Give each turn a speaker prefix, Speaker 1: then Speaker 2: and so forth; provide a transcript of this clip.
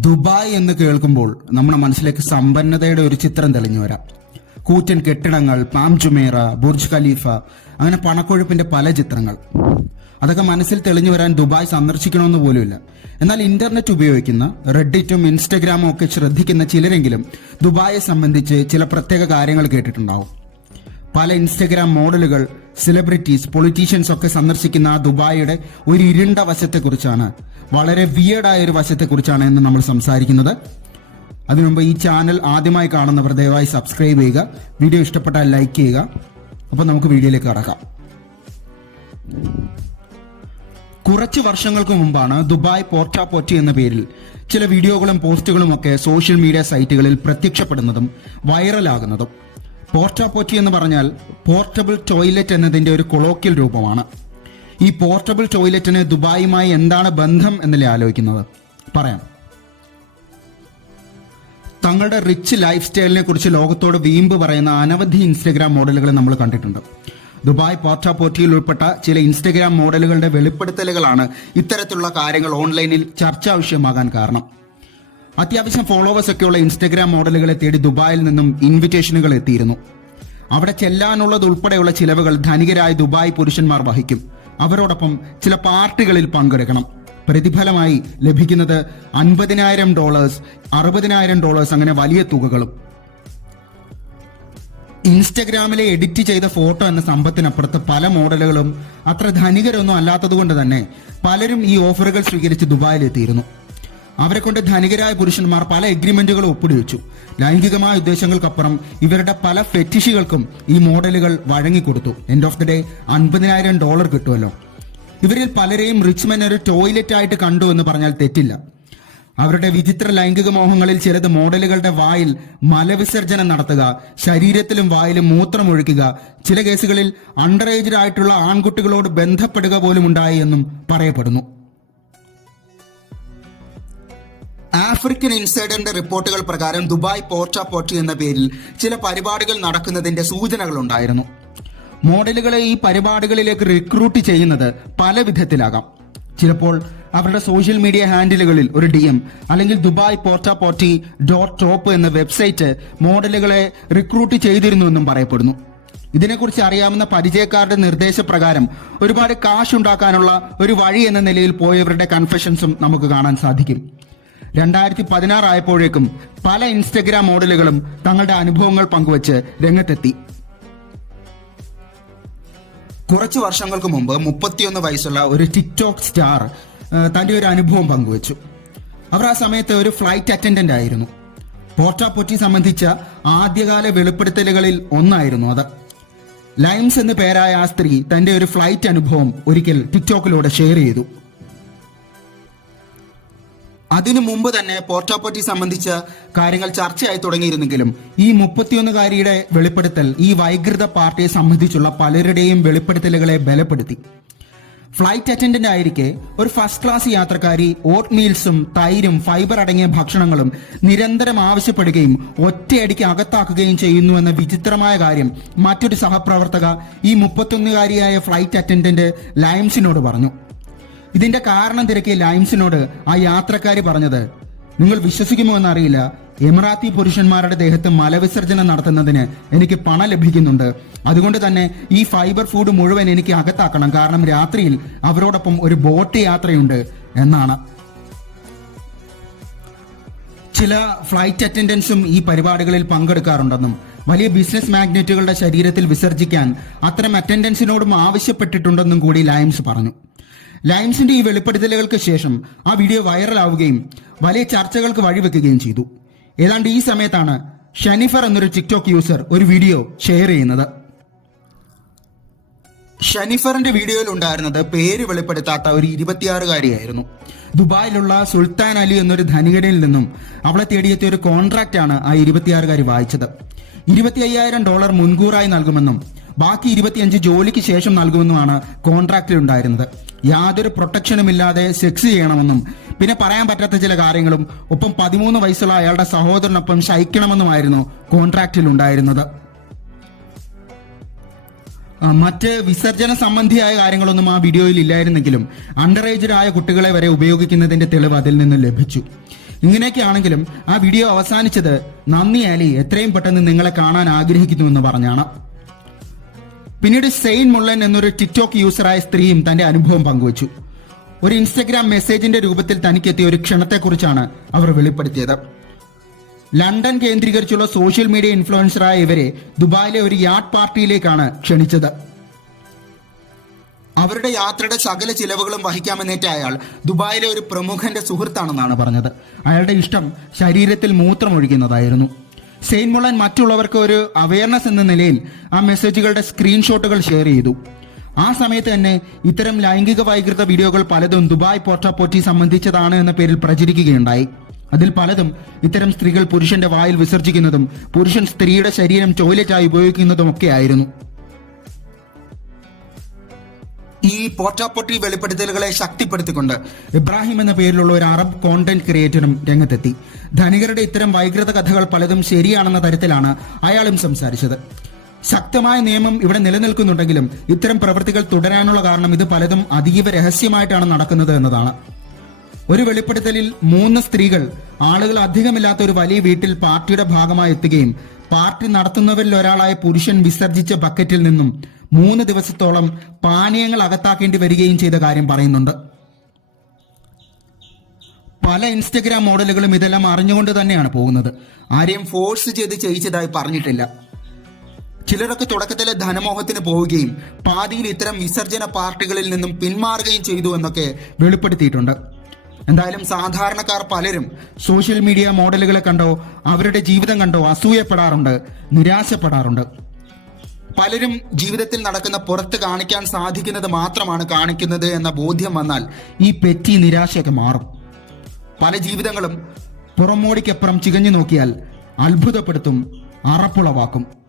Speaker 1: Dubai എന്ന് കേൾക്കുമ്പോൾ നമ്മുടെ മനസ്സിലേക്ക് സമ്പന്നതയുടെ ഒരു ചിത്രം തെളിഞ്ഞു വരാം. കൂറ്റൻ കെട്ടിടങ്ങൾ പാം ജുമേറ ബുർജ് ഖലീഫ അങ്ങനെ പണക്കൊഴുപ്പിന്റെ പല ചിത്രങ്ങൾ. അതൊക്കെ മനസ്സിൽ തെളിഞ്ഞു വരാൻ ദുബായ് സന്ദർശിക്കണമെന്ന് പോലുമില്ല. എന്നാൽ ഇന്റർനെറ്റ് ഉപയോഗിക്കുന്ന റെഡിറ്റും ഇൻസ്റ്റഗ്രാമും ഒക്കെ ശ്രദ്ധിക്കുന്ന ചിലരെങ്കിലും ദുബായെ സംബന്ധിച്ച് ചില പ്രത്യേക കാര്യങ്ങൾ കേട്ടിട്ടുണ്ടാവും. പല ഇൻസ്റ്റഗ്രാം മോഡലുകൾ സെലിബ്രിറ്റീസ് പൊളിറ്റീഷ്യൻസ് ഒക്കെ സന്ദർശിക്കുന്ന ആ ദുബായിയുടെ ഒരു ഇരുണ്ട വശത്തെക്കുറിച്ചാണ്. വളരെ വിയർഡായ ഒരു വശത്തെക്കുറിച്ചാണ് എന്ന് നമ്മൾ സംസാരിക്കുന്നത്. അതിനുമുമ്പ് ഈ ചാനൽ ആദ്യമായി കാണുന്നവർ ദയവായി സബ്സ്ക്രൈബ് ചെയ്യുക വീഡിയോ ഇഷ്ടപ്പെട്ടാൽ ലൈക്ക് ചെയ്യുക. അപ്പോൾ നമുക്ക് വീഡിയോയിലേക്ക് കടക്കാം. കുറച്ച് വർഷങ്ങൾക്ക് മുമ്പാണ് ദുബായ് പോർട്ടാ പോറ്റി എന്ന പേരിൽ ചില വീഡിയോകളും പോസ്റ്റുകളും ഒക്കെ സോഷ്യൽ മീഡിയ സൈറ്റുകളിൽ പ്രത്യക്ഷപ്പെടുന്നതും വൈറലാകുന്നതും പോർട്ടാ പോറ്റി എന്ന് പറഞ്ഞാൽ പോർട്ടബിൾ ടോയ്ലറ്റ് എന്നതിന്റെ ഒരു കൊളോക്കിയൽ രൂപമാണ്. ഈ പോർട്ടബിൾ ടോയ്ലറ്റിന് ദുബായുമായി എന്താണ് ബന്ധം എന്നല്ലേ ആലോചിക്കുന്നത്? പറയാം. തങ്ങളുടെ റിച്ച് ലൈഫ് സ്റ്റൈലിനെ കുറിച്ച് ലോകത്തോട് വീമ്പ് പറയുന്ന അനവധി ഇൻസ്റ്റഗ്രാം മോഡലുകൾ നമ്മൾ കണ്ടിട്ടുണ്ട്. ദുബായ് പോർട്ടാപോറ്റിയിൽ ഉൾപ്പെട്ട ചില ഇൻസ്റ്റഗ്രാം മോഡലുകളുടെ വെളിപ്പെടുത്തലുകളാണ് ഇത്തരത്തിലുള്ള കാര്യങ്ങൾ ഓൺലൈനിൽ ചർച്ചാ വിഷയമാകാൻ കാരണം. അത്യാവശ്യം ഫോളോവേഴ്സ് ഒക്കെയുള്ള ഇൻസ്റ്റഗ്രാം മോഡലുകളെ തേടി ദുബായിൽ നിന്നും ഇൻവിറ്റേഷനുകൾ എത്തിയിരുന്നു. അവിടെ ചെല്ലാനുള്ളത് ഉൾപ്പെടെയുള്ള ചിലവുകൾ ധനികരായ ദുബായ് പുരുഷന്മാർ വഹിക്കും. അവരോടൊപ്പം ചില പാർട്ടികളിൽ പങ്കെടുക്കണം. പ്രതിഫലമായി ലഭിക്കുന്നത് അൻപതിനായിരം ഡോളേഴ്സ് അറുപതിനായിരം ഡോളേഴ്സ് അങ്ങനെ വലിയ തുകകളും. ഇൻസ്റ്റഗ്രാമിലെ എഡിറ്റ് ചെയ്ത ഫോട്ടോ എന്ന സമ്പത്തിനപ്പുറത്ത് പല മോഡലുകളും അത്ര ധനികരൊന്നും അല്ലാത്തതുകൊണ്ട് തന്നെ പലരും ഈ ഓഫറുകൾ സ്വീകരിച്ച് ദുബായിലെത്തിയിരുന്നു അവരെ കൊണ്ട് ധനികരായ പുരുഷന്മാർ പല എഗ്രിമെന്റുകൾ ഒപ്പിടിവെച്ചു. ലൈംഗികമായ ഉദ്ദേശങ്ങൾക്കപ്പുറം ഇവരുടെ പല ഫെറ്റിഷികൾക്കും ഈ മോഡലുകൾ വഴങ്ങിക്കൊടുത്തു. എൻഡ് ഓഫ് ദി ഡേ അൻപതിനായിരം ഡോളർ കിട്ടുമല്ലോ. ഇവരിൽ പലരെയും റിച്ച്മൻ ഒരു ടോയ്ലറ്റ് ആയിട്ട് കണ്ടു എന്ന് പറഞ്ഞാൽ തെറ്റില്ല. അവരുടെ വിചിത്ര ലൈംഗിക മോഹങ്ങളിൽ ചിലത് മോഡലുകളുടെ വായിൽ മലവിസർജനം നടത്തുക ശരീരത്തിലും വായിലും മൂത്രമൊഴിക്കുക ചില കേസുകളിൽ അണ്ടർ ഏജ്ഡ് ആയിട്ടുള്ള ആൺകുട്ടികളോട് ബന്ധപ്പെടുക പോലും ഉണ്ടായി എന്നും പറയപ്പെടുന്നു. ആഫ്രിക്കൻ ഇൻസൈഡറിന്റെ റിപ്പോർട്ടുകൾ പ്രകാരം ദുബായ് പോർച്ച പോർട്ടി എന്ന പേരിൽ ചില പരിപാടികൾ നടക്കുന്നതിന്റെ സൂചനകൾ ഉണ്ടായിരുന്നു. മോഡലുകളെ ഈ പരിപാടികളിലേക്ക് റിക്രൂട്ട് ചെയ്യുന്നത് പല വിധത്തിലാകാം. ചിലപ്പോൾ അവരുടെ സോഷ്യൽ മീഡിയ ഹാൻഡിലുകളിൽ ഒരു ഡി എം അല്ലെങ്കിൽ ദുബായ് പോർട്ട പോർട്ടി ഡോട്ട് ടോപ്പ് എന്ന വെബ്സൈറ്റ് മോഡലുകളെ റിക്രൂട്ട് ചെയ്തിരുന്നു എന്നും പറയപ്പെടുന്നു. ഇതിനെക്കുറിച്ച് അറിയാവുന്ന പരിചയക്കാരുടെ നിർദ്ദേശപ്രകാരം ഒരുപാട് കാശ് ഉണ്ടാക്കാനുള്ള ഒരു വഴി എന്ന നിലയിൽ പോയവരുടെ കൺഫെഷൻസും നമുക്ക് കാണാൻ സാധിക്കും. രണ്ടായിരത്തി പതിനാറായപ്പോഴേക്കും പല ഇൻസ്റ്റഗ്രാം മോഡലുകളും തങ്ങളുടെ അനുഭവങ്ങൾ പങ്കുവച്ച് രംഗത്തെത്തി. കുറച്ച് വർഷങ്ങൾക്ക് മുമ്പ് മുപ്പത്തിയൊന്ന് വയസ്സുള്ള ഒരു ടിക്ടോക്ക് സ്റ്റാർ തന്റെ ഒരു അനുഭവം പങ്കുവച്ചു. അവർ ആ സമയത്ത് ഒരു ഫ്ലൈറ്റ് അറ്റൻഡന്റ് ആയിരുന്നു. പോർട്ടാ പൊറ്റി സംബന്ധിച്ച ആദ്യകാല വെളിപ്പെടുത്തലുകളിൽ ഒന്നായിരുന്നു അത്. ലൈംസ് എന്ന് പേരായ ആ സ്ത്രീ തന്റെ ഒരു ഫ്ലൈറ്റ് അനുഭവം ഒരിക്കൽ ടിക്ടോക്കിലൂടെ ഷെയർ ചെയ്തു. അതിനു മുമ്പ് തന്നെ പോർട്ടാപ്പൊറ്റി സംബന്ധിച്ച കാര്യങ്ങൾ ചർച്ചയായി തുടങ്ങിയിരുന്നെങ്കിലും ഈ മുപ്പത്തിയൊന്നുകാരിയുടെ വെളിപ്പെടുത്തൽ ഈ വൈകൃത പാർട്ടിയെ സംബന്ധിച്ചുള്ള പലരുടെയും വെളിപ്പെടുത്തലുകളെ ബലപ്പെടുത്തി. ഫ്ലൈറ്റ് അറ്റൻഡന്റ് ആയിരിക്കെ ഒരു ഫസ്റ്റ് ക്ലാസ് യാത്രക്കാരി ഓട്ട് മീൽസും തൈരും ഫൈബർ അടങ്ങിയ ഭക്ഷണങ്ങളും നിരന്തരം ആവശ്യപ്പെടുകയും ഒറ്റയടിക്ക് അകത്താക്കുകയും ചെയ്യുന്നു എന്ന വിചിത്രമായ കാര്യം മറ്റൊരു സഹപ്രവർത്തക ഈ മുപ്പത്തൊന്നുകാരിയായ ഫ്ലൈറ്റ് അറ്റൻഡന്റ് ലൈംസിനോട് പറഞ്ഞു. ഇതിന്റെ കാരണം തിരക്കിയ ലൈംസിനോട് ആ യാത്രക്കാരി പറഞ്ഞത് നിങ്ങൾ വിശ്വസിക്കുമോ എന്നറിയില്ല. എമിറാത്തി പുരുഷന്മാരുടെ ദേഹത്ത് മലവിസർജനം നടത്തുന്നതിന് എനിക്ക് പണം ലഭിക്കുന്നുണ്ട്. അതുകൊണ്ട് തന്നെ ഈ ഫൈബർ ഫുഡ് മുഴുവൻ എനിക്ക് അകത്താക്കണം. കാരണം രാത്രിയിൽ അവരോടൊപ്പം ഒരു ബോട്ട് യാത്രയുണ്ട് എന്നാണ്. ചില ഫ്ലൈറ്റ് അറ്റൻഡൻസും ഈ പരിപാടികളിൽ പങ്കെടുക്കാറുണ്ടെന്നും വലിയ ബിസിനസ് മാഗ്നറ്റുകളുടെ ശരീരത്തിൽ വിസർജിക്കാൻ അത്തരം അറ്റൻഡൻസിനോടും ആവശ്യപ്പെട്ടിട്ടുണ്ടെന്നും കൂടി ലൈംസ് പറഞ്ഞു. ലൈംസിന്റെ ഈ വെളിപ്പെടുത്തലുകൾക്ക് ശേഷം ആ വീഡിയോ വൈറലാവുകയും വലിയ ചർച്ചകൾക്ക് വഴിവെക്കുകയും ചെയ്തു. ഏതാണ്ട് ഈ സമയത്താണ് ഷനിഫർ എന്നൊരു ടിക്ടോക്ക് യൂസർ ഒരു വീഡിയോ ഷെയർ ചെയ്യുന്നത്. ഷനിഫറിന്റെ വീഡിയോയിൽ ഉണ്ടായിരുന്നത് പേര് വെളിപ്പെടുത്താത്ത ഒരു ഇരുപത്തിയാറുകാരിയായിരുന്നു. ദുബായിലുള്ള സുൽത്താൻ അലി എന്നൊരു ധനികടയിൽ നിന്നും അവളെ തേടിയെത്തിയ ഒരു കോൺട്രാക്റ്റ് ആണ് ആ ഇരുപത്തിയാറുകാരി വായിച്ചത്. ഇരുപത്തി അയ്യായിരം ഡോളർ മുൻകൂറായി നൽകുമെന്നും ബാക്കി ഇരുപത്തിയഞ്ച് ജോലിക്ക് ശേഷം നൽകുമെന്നുമാണ് കോൺട്രാക്റ്റിൽ ഉണ്ടായിരുന്നത്. യാതൊരു പ്രൊട്ടക്ഷനും ഇല്ലാതെ സെക്സ് ചെയ്യണമെന്നും പിന്നെ പറയാൻ പറ്റാത്ത ചില കാര്യങ്ങളും ഒപ്പം പതിമൂന്ന് വയസ്സുള്ള അയാളുടെ സഹോദരനൊപ്പം ശയിക്കണമെന്നുമായിരുന്നു കോൺട്രാക്റ്റിൽ ഉണ്ടായിരുന്നത് മറ്റ് വിസർജന സംബന്ധിയായ കാര്യങ്ങളൊന്നും ആ വീഡിയോയിൽ ഇല്ലായിരുന്നെങ്കിലും അണ്ടർ ഏജ്ഡായ കുട്ടികളെ വരെ ഉപയോഗിക്കുന്നതിന്റെ തെളിവ് അതിൽ നിന്ന് ലഭിച്ചു. ഇങ്ങനെയൊക്കെയാണെങ്കിലും ആ വീഡിയോ അവസാനിച്ചത് നന്ദി ആലി എത്രയും പെട്ടെന്ന് നിങ്ങളെ കാണാൻ ആഗ്രഹിക്കുന്നുവെന്ന് പറഞ്ഞാണ്. പിന്നീട് സെയിൻ മുള്ളൻ എന്നൊരു ടിക്ടോക്ക് യൂസറായ സ്ത്രീയും തന്റെ അനുഭവം പങ്കുവച്ചു. ഒരു ഇൻസ്റ്റഗ്രാം മെസ്സേജിന്റെ രൂപത്തിൽ തനിക്കെത്തിയ ഒരു ക്ഷണത്തെക്കുറിച്ചാണ് അവർ വെളിപ്പെടുത്തിയത്. ലണ്ടൻ കേന്ദ്രീകരിച്ചുള്ള സോഷ്യൽ മീഡിയ ഇൻഫ്ലുവൻസറായ ഇവരെ ദുബായിലെ ഒരു യാട്ട് പാർട്ടിയിലേക്കാണ് ക്ഷണിച്ചത്. അവരുടെ യാത്രയുടെ സകല ചിലവുകളും വഹിക്കാമെന്നേറ്റ അയാൾ ദുബായിലെ ഒരു പ്രമുഖന്റെ സുഹൃത്താണെന്നാണ് പറഞ്ഞത്. അയാളുടെ ഇഷ്ടം ശരീരത്തിൽ മൂത്രമൊഴിക്കുന്നതായിരുന്നു. സെയിൻ മുളൻ മറ്റുള്ളവർക്ക് ഒരു അവയർനെസ് എന്ന നിലയിൽ ആ മെസ്സേജുകളുടെ സ്ക്രീൻഷോട്ടുകൾ ഷെയർ ചെയ്തു. ആ സമയത്ത് തന്നെ ഇത്തരം ലൈംഗിക വൈകൃത വീഡിയോകൾ പലതും ദുബായ് പോർട്ടാപ്പോറ്റി സംബന്ധിച്ചതാണ് എന്ന പേരിൽ പ്രചരിക്കുകയുണ്ടായി. അതിൽ പലതും ഇത്തരം സ്ത്രീകൾ പുരുഷന്റെ വായിൽ വിസർജിക്കുന്നതും പുരുഷൻ സ്ത്രീയുടെ ശരീരം ടോയ്ലറ്റായി ഉപയോഗിക്കുന്നതും ഒക്കെ ആയിരുന്നു. ഈ പോറ്റാപ്പൊട്ടി വെളിപ്പെടുത്തലുകളെ ശക്തിപ്പെടുത്തിക്കൊണ്ട് ഇബ്രാഹിം എന്ന പേരിലുള്ള ഒരു അറബ് കോണ്ടന്റ് ക്രിയേറ്ററും രംഗത്തെത്തി. ധനികരുടെ ഇത്തരം വൈകൃത കഥകൾ പലതും ശരിയാണെന്ന തരത്തിലാണ് അയാളും സംസാരിച്ചത്. ശക്തമായ നിയമം ഇവിടെ നിലനിൽക്കുന്നുണ്ടെങ്കിലും ഇത്തരം പ്രവൃത്തികൾ തുടരാനുള്ള കാരണം ഇത് പലതും അതീവ രഹസ്യമായിട്ടാണ് നടക്കുന്നത് എന്നതാണ്. ഒരു വെളിപ്പെടുത്തലിൽ മൂന്ന് സ്ത്രീകൾ ആളുകൾ അധികമില്ലാത്ത ഒരു വലിയ വീട്ടിൽ പാർട്ടിയുടെ ഭാഗമായി എത്തുകയും പാർട്ടി നടത്തുന്നവരിൽ ഒരാളായ പുരുഷൻ വിസർജിച്ച ബക്കറ്റിൽ നിന്നും മൂന്ന് ദിവസത്തോളം പാനീയങ്ങൾ അകത്താക്കേണ്ടി വരികയും ചെയ്ത കാര്യം പറയുന്നുണ്ട്. പല ഇൻസ്റ്റഗ്രാം മോഡലുകളും ഇതെല്ലാം അറിഞ്ഞുകൊണ്ട് തന്നെയാണ് പോകുന്നത്. ആരെയും ഫോഴ്സ് ചെയ്ത് ചെയ്യിച്ചതായി പറഞ്ഞിട്ടില്ല. ചിലരൊക്കെ തുടക്കത്തിലെ ധനമോഹത്തിന് പോവുകയും പാതിയിൽ ഇത്തരം വിസർജന പാർട്ടികളിൽ നിന്നും പിന്മാറുകയും ചെയ്തു എന്നൊക്കെ വെളിപ്പെടുത്തിയിട്ടുണ്ട്. എന്തായാലും സാധാരണക്കാർ പലരും സോഷ്യൽ മീഡിയ മോഡലുകളെ കണ്ടോ അവരുടെ ജീവിതം കണ്ടോ അസൂയപ്പെടാറുണ്ട് നിരാശപ്പെടാറുണ്ട്. പലരും ജീവിതത്തിൽ നടക്കുന്ന പുറത്ത് കാണിക്കാൻ സാധിക്കുന്നത് മാത്രമാണ് കാണിക്കുന്നത് എന്ന ബോധ്യം വന്നാൽ ഈ പെറ്റി നിരാശയൊക്കെ മാറും. പല ജീവിതങ്ങളും പുറമോടിക്കപ്പുറം ചികഞ്ഞു നോക്കിയാൽ അത്ഭുതപ്പെടുത്തും അറപ്പുളവാക്കും.